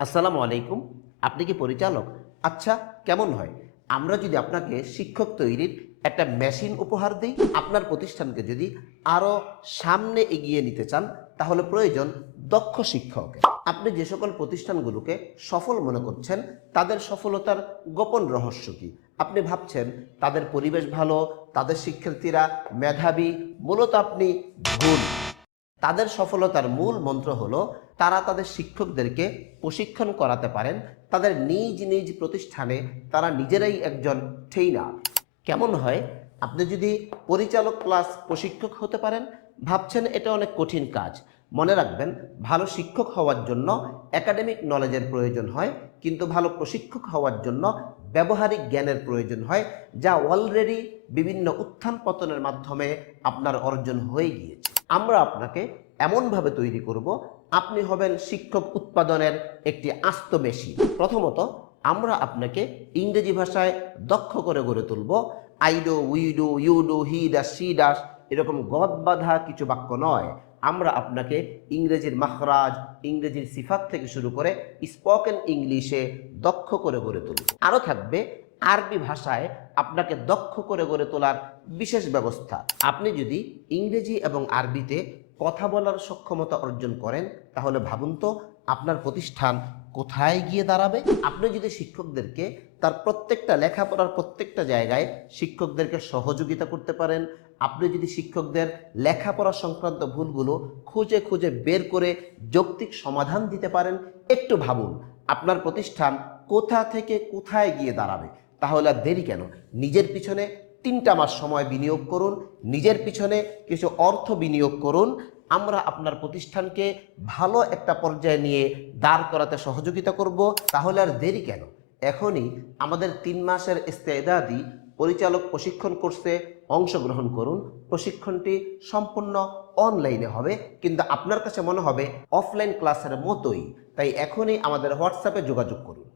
আসসালামু আলাইকুম, আপনি কি পরিচালক? আচ্ছা কেমন হয়? আমরা যদি আপনাকে শিক্ষক তৈরির একটা মেশিন উপহার দিই, আপনার প্রতিষ্ঠানকে যদি আরও সামনে এগিয়ে নিতে চান, তাহলে প্রয়োজন দক্ষ শিক্ষক। আপনি যে সকল প্রতিষ্ঠানগুলোকে সফল মনে করছেন, তাদের সফলতার গোপন রহস্য কি? আপনি ভাবছেন তাদের পরিবেশ ভালো, তাদের শিক্ষার্থীরা মেধাবী, মূলত আপনি ভুল। তাদের সফলতার মূল মন্ত্র হলো, তারা তাদের শিক্ষকদেরকে প্রশিক্ষণ করাতে পারেন। তাদের নিজ নিজ প্রতিষ্ঠানে তারা নিজেরাই একজন ট্রেইনার কেমন হয়? আপনি যদি পরিচালক ক্লাস প্রশিক্ষক হতে পারেন, ভাবছেন এটা অনেক কঠিন কাজ। মনে রাখবেন, ভালো শিক্ষক হওয়ার জন্য একাডেমিক নলেজের প্রয়োজন হয়, কিন্তু ভালো প্রশিক্ষক হওয়ার জন্য ব্যবহারিক জ্ঞানের প্রয়োজন হয়, যা অলরেডি বিভিন্ন উত্থান পতনের মাধ্যমে আপনার অর্জন হয়ে গিয়েছে। আমরা আপনাকে এমনভাবে তৈরি করব, আপনি হবেন শিক্ষক উৎপাদনের একটি আস্ত মেশিন প্রথমত, আমরা আপনাকে ইংরেজি ভাষায় দক্ষ করে গড়ে তুলব I do we do you do he does she does এরকম গদ বাঁধা কিছু বাক্য নয়। আমরা আপনাকে ইংরেজির মাখরাজ, ইংরেজির সিফাত থেকে শুরু করে স্পোকেন ইংলিশে দক্ষ করে গড়ে তুলব। আরও থাকবে আরবি ভাষায় আপনাকে দক্ষ করে গড়ে তোলার বিশেষ ব্যবস্থা। আপনি যদি ইংরেজি এবং আরবিতে কথা বলার সক্ষমতা অর্জন করেন, তাহলে ভাবুন তো আপনার প্রতিষ্ঠান কোথায় গিয়ে দাঁড়াবে? আপনি যদি শিক্ষকদেরকে তার প্রত্যেকটা লেখাপড়ার প্রত্যেকটা জায়গায় শিক্ষকদেরকে সহযোগিতা করতে পারেন, আপনি যদি শিক্ষকদের লেখাপড়া সংক্রান্ত ভুলগুলো খুঁজে খুঁজে বের করে যৌক্তিক সমাধান দিতে পারেন, একটু ভাবুন, আপনার প্রতিষ্ঠান কোথা থেকে কোথায় গিয়ে দাঁড়াবে? তাহলে আর দেরি কেন? নিজের পিছনে তিনটা মাস সময় বিনিয়োগ করুন, নিজের পিছনে কিছু অর্থ বিনিয়োগ করুন আমরা আপনার প্রতিষ্ঠানকে ভালো একটা পর্যায়ে নিয়ে দাঁড় করাতে সহযোগিতা করব। তাহলে আর দেরি কেন? এখনই আমাদের তিন মাসের ইস্তেদাদি পরিচালক প্রশিক্ষণ কোর্সে অংশগ্রহণ করুন। প্রশিক্ষণটি সম্পূর্ণ অনলাইনে হবে, কিন্তু আপনার কাছে মনে হবে অফলাইন ক্লাসের মতোই। তাই এখনই আমাদের হোয়াটসঅ্যাপে যোগাযোগ করুন।